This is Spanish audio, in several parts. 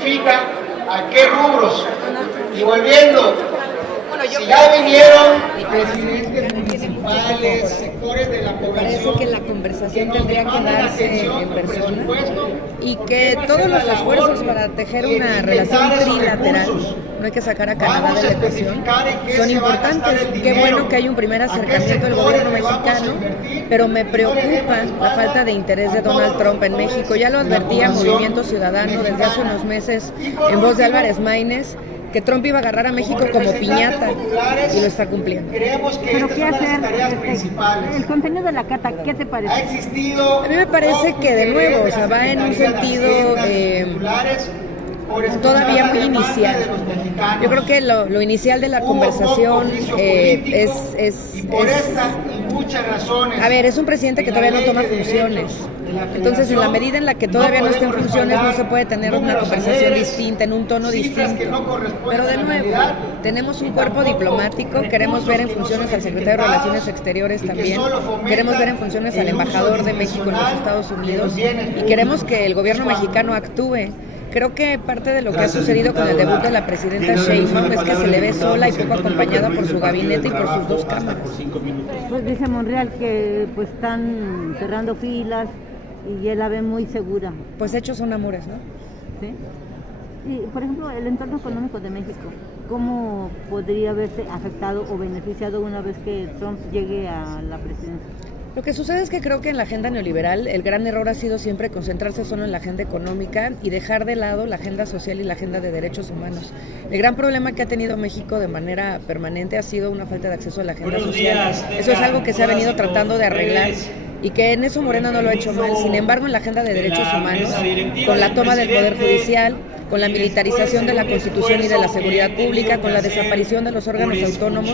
especifica a qué rubros. Y volviendo, si ya vinieron presidentes municipales, sectores de la población, parece que la conversación tendría que darse en persona y que todos los esfuerzos para tejer una relación trilateral, no hay que sacar a Canadá de la ecuación, son importantes. Qué bueno que hay un primer acercamiento del gobierno mexicano, pero me preocupa la falta de interés de Donald Trump en México. Ya lo advertía Movimiento Ciudadano desde hace unos meses en voz de Álvarez Maínez, que Trump iba a agarrar a México como piñata y lo está cumpliendo. Pero ¿qué hacer? El contenido de la carta, ¿qué te parece? A mí me parece que de nuevo, o sea, va en un sentido todavía muy inicial. Yo creo que lo inicial de la conversación es un presidente que todavía no toma funciones. Entonces, en la medida en la que todavía no esté en funciones, no se puede tener una conversación distinta, en un tono distinto. Pero de nuevo, tenemos un cuerpo diplomático, queremos ver en funciones al secretario de Relaciones Exteriores también, queremos ver en funciones al embajador de México en los Estados Unidos y queremos que el gobierno mexicano actúe. Creo que parte de lo que ha sucedido con el debut de la presidenta Sheinbaum es que se le ve sola y poco acompañada por su gabinete y por sus dos cámaras. Pues dice Monreal que pues están cerrando filas y él la ve muy segura. Pues hechos son amores, ¿no? ¿Sí? Y, por ejemplo, el entorno económico de México, ¿cómo podría verse afectado o beneficiado una vez que Trump llegue a la presidencia? Lo que sucede es que creo que en la agenda neoliberal el gran error ha sido siempre concentrarse solo en la agenda económica y dejar de lado la agenda social y la agenda de derechos humanos. El gran problema que ha tenido México de manera permanente ha sido una falta de acceso a la agenda social. Eso es algo que se ha venido tratando de arreglar y que en eso Morena no lo ha hecho mal. Sin embargo, en la agenda de derechos humanos, con la toma del Poder Judicial, con la militarización de la Constitución y de la seguridad pública, con la desaparición de los órganos autónomos,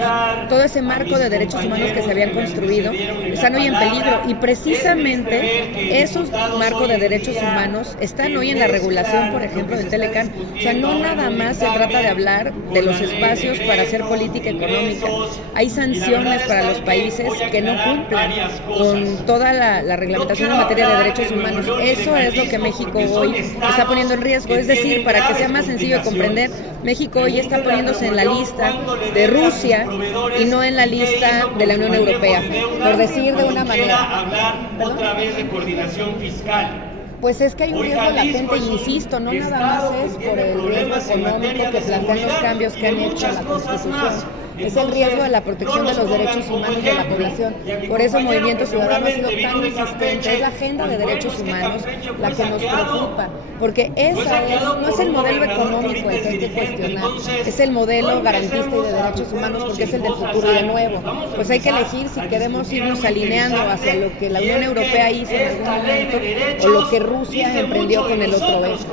todo ese marco de derechos humanos que se habían construido están hoy en peligro y precisamente esos marcos de derechos humanos están hoy en la regulación, por ejemplo, del Telecán. O sea, no nada más se trata de hablar de los espacios para hacer política económica. Hay sanciones para los países que no cumplan con toda la reglamentación en materia de derechos humanos. Eso es lo que México hoy está poniendo en riesgo. Es decir, para que sea más sencillo de comprender, México hoy está poniéndose en la lista de Rusia y no en la lista de la Unión Europea, por decir de una manera. Otra vez de coordinación fiscal. Pues es que hay un riesgo latente, insisto, no nada más es por el riesgo económico que plantean los cambios que han hecho a la Constitución, es el riesgo de la protección de los derechos humanos de la población. Por eso Movimiento Ciudadano ha sido tan insistente, es la agenda de derechos humanos la que nos preocupa, porque no es el modelo económico el que hay que cuestionar, es el modelo garantista y de derechos humanos porque es el del futuro y de nuevo. Pues hay que elegir si queremos irnos alineando hacia lo que la Unión Europea hizo en algún momento o lo que Rusia emprendió con el otro eje.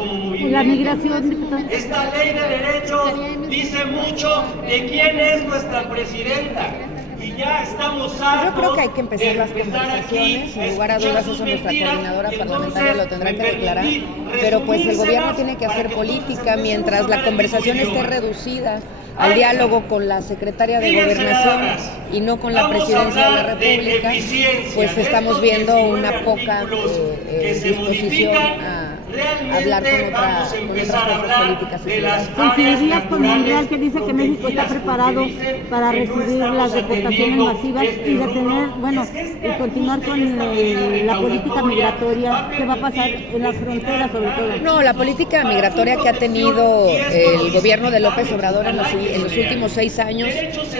La migración, esta ley de derechos dice mucho de quién es nuestra presidenta. Y ya estamos hartos. Yo creo que hay que empezar las conversaciones, sin lugar a dudas eso nuestra coordinadora parlamentaria lo tendrá que declarar, pero pues el gobierno tiene que hacer política mientras la conversación esté reducida al diálogo con la secretaria de Gobernación y no con la presidencia de la República, pues estamos viendo una poca disposición a hablar con otras fuerzas políticas. ¿Coincidirías con Monreal que dice que México está preparado para recibir las deportaciones masivas y detener, y continuar con la política migratoria? ¿Qué va a pasar en la frontera sobre todo? No, la política migratoria que ha tenido el gobierno de López Obrador en los últimos 6 años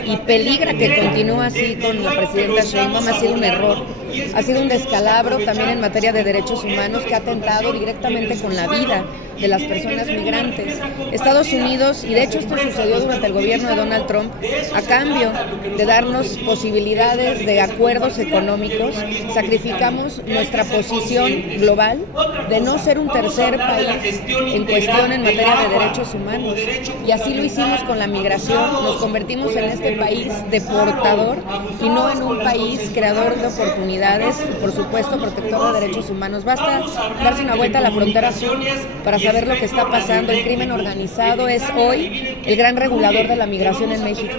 y peligra que continúe así con la presidenta Sheinbaum ha sido un error. Ha sido un descalabro también en materia de derechos humanos que ha atentado directamente con la vida de las personas migrantes. Estados Unidos, y de hecho esto sucedió durante el gobierno de Donald Trump, a cambio de darnos posibilidades de acuerdos económicos, sacrificamos nuestra posición global de no ser un tercer país en cuestión en materia de derechos humanos. Y así lo hicimos con la migración, nos convertimos en este país deportador y no en un país creador de oportunidades autoridades y, por supuesto, protector de derechos humanos. Basta darse una vuelta a la frontera sur para saber lo que está pasando. El crimen organizado es hoy el gran regulador de la migración en México.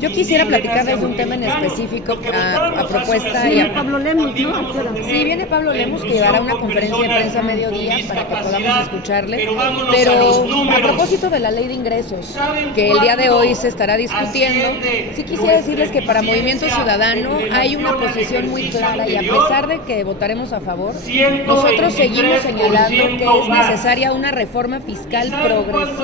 Yo quisiera platicarles de un tema en específico a propuesta. Viene Pablo Lemus, ¿no? Sí, viene Pablo Lemus, que llevará una conferencia de prensa a mediodía para que podamos escucharle. Pero a propósito de la ley de ingresos, que el día de hoy se estará discutiendo, sí quisiera decirles que para Movimiento Ciudadano hay una posición muy clara, y a pesar de que votaremos a favor, nosotros seguimos señalando que es necesaria una reforma fiscal progresiva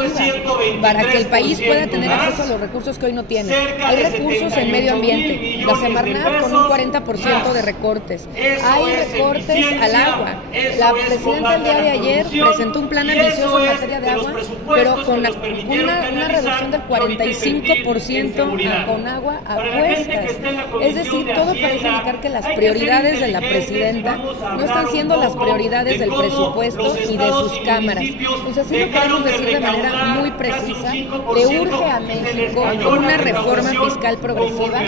para que el país pueda tener acceso a los recursos que hoy no tiene. Hay recursos en medio ambiente, la Semarnat con un 40% de recortes, hay recortes al agua. La presidenta el día de ayer presentó un plan ambicioso en materia de agua, pero con una reducción del 45% con agua a cuestas. Es decir, todo parece indicar que las prioridades de la presidenta no están siendo las prioridades del presupuesto y de sus cámaras. Entonces, sí lo queremos decir de manera muy precisa, le urge a México una reforma fiscal progresiva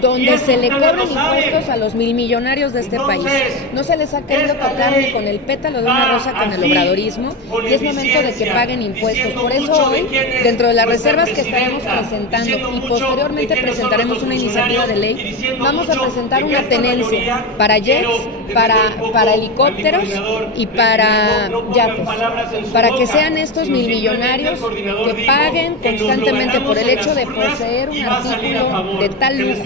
donde se le cobren impuestos a los milmillonarios de este país. No se les ha querido tocar ni con el pétalo de una rosa con el obradorismo, y es momento de que paguen impuestos. Por eso hoy, dentro de las reservas que estaremos presentando y posteriormente presentaremos una iniciativa de ley, vamos a presentar una tenencia para jets, para helicópteros y para yates, para que sean estos milmillonarios que paguen constantemente por el hecho de poseer un artículo de tal lujo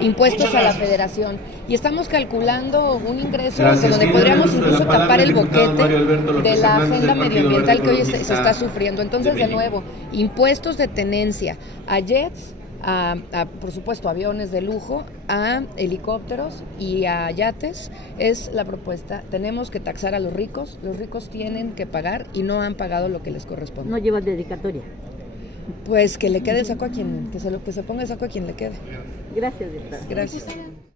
impuestos a la Federación. Y estamos calculando un ingreso donde podríamos incluso tapar el boquete de la agenda medioambiental que hoy se está sufriendo. Entonces, de nuevo, impuestos de tenencia a jets, por supuesto, aviones de lujo, a helicópteros y a yates es la propuesta. Tenemos que taxar a los ricos tienen que pagar y no han pagado lo que les corresponde. No lleva dedicatoria. Pues que le quede el saco a quien, que se ponga el saco a quien le quede. Gracias, diputada. Gracias.